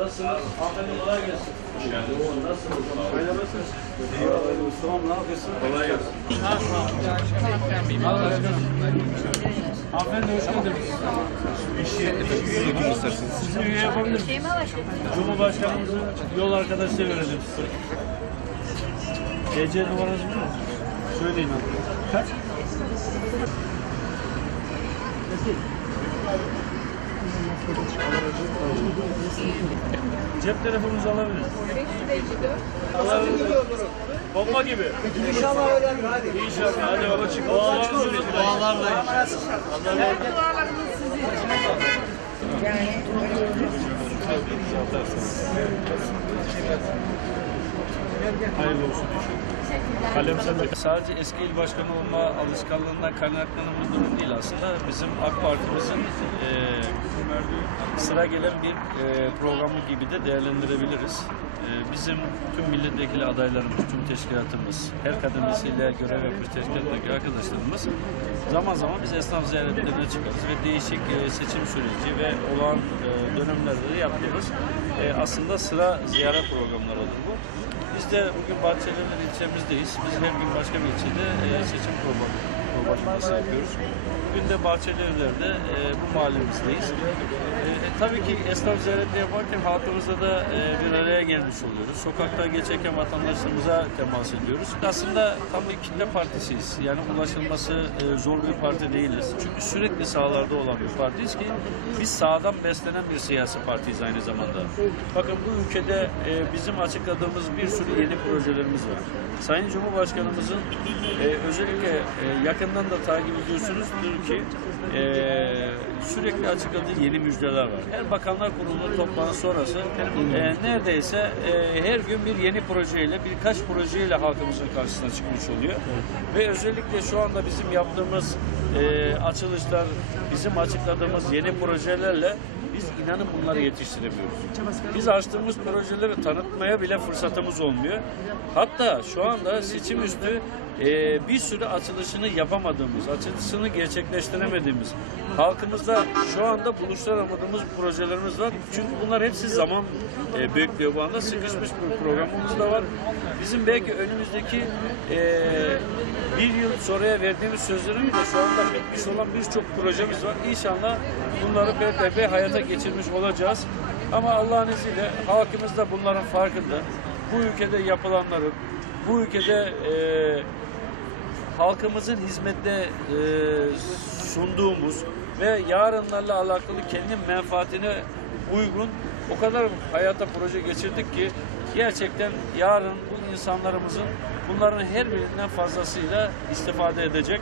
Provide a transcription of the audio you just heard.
Nasılsınız? Hanımefendi kolay gelsin. Hoş geldiniz. Nasılsınız? Böyle nasılsınız? Eyvallah Mustafa ne yapıyorsun? Kolay gelsin. Hanımefendi hoş geldiniz. Sizi üye yapabilir miyim? Şeyime başladı. Cumhurbaşkanımızın yol arkadaşı verelim size. Numaranızı biliyor musunuz? Söyleyin abi. Kaç? Cep telefonunuzu alabiliriz. 554. Alabiliriz. Bomba gibi. İnşallah öğrenir hadi. İnşallah. Hadi baba çık. Dualarınızı bekliyoruz. Dualarla Hayırlı olsun. Kalem sende. Sadece eski il başkanı olma alışkanlığından kaynaklanan bir durum değil aslında. Bizim AK Parti'mizin e, sıra gelen bir e, programı gibi de değerlendirebiliriz. E, bizim tüm milletvekili adaylarımız, tüm teşkilatımız, her kademesiyle görev yapmış teşkilattaki arkadaşlarımız zaman zaman biz esnaf ziyaretlerine çıkarız ve değişik e, seçim süreci ve olağan e, dönemlerde de yaptığımız e, aslında sıra ziyaret programlarıdır bu. Biz de bugün Bahçelievler ilçemizdeyiz. Biz her gün başka bir ilçede e, seçim programı programlaması yapıyoruz. Bugün de Bahçelievler'de e, bu mahallemizdeyiz. E, e, tabii ki esnaf ziyareti yaparken halkımızla da e, bir araya gelmiş oluyoruz. Sokakta geçerken vatandaşlarımıza temas ediyoruz. Aslında tam bir kitle partisiyiz. Yani ulaşılması e, zor bir parti değiliz. Çünkü sürekli sahalarda olan bir partiyiz ki biz sağdan beslenen bir siyasi partiyiz aynı zamanda. Bakın bu ülkede e, bizim açıkladığımız bir sürü yeni projelerimiz var. Sayın Cumhurbaşkanımızın e, özellikle e, yakından da takip ediyorsunuzdur ki e, sürekli açıkladığı yeni müjdeler var. Her Bakanlar Kurulu toplantısı sonrası e, neredeyse e, her gün bir yeni projeyle birkaç projeyle halkımızın karşısına çıkmış oluyor. Ve özellikle şu anda bizim yaptığımız e, açılışlar, bizim açıkladığımız yeni projelerle biz inanın bunları yetiştiremiyoruz. Biz açtığımız projeleri tanıtmaya bile fırsatımız olmuyor. Hatta şu anda seçim üstü e, bir sürü açılışını yapamadığımız, açılışını gerçekleştiremediğimiz, halkımızda şu anda buluşturamadığımız projelerimiz var. Çünkü bunlar hepsi zaman e, bekliyor bu anda. Sıkışmış bir programımız da var. Bizim belki önümüzdeki e, bir yıl sonraya verdiğimiz sözlerin de şu anda bitmiş olan birçok projemiz var. İnşallah bunları BTP hayata geçirmiş olacağız. Ama Allah'ın izniyle halkımız da bunların farkında. Bu ülkede yapılanların, bu ülkede e, halkımızın hizmette e, sunduğumuz ve yarınlarla alakalı kendi menfaatine uygun o kadar hayata proje geçirdik ki gerçekten yarın bu insanlarımızın bunların her birinden fazlasıyla istifade edecek.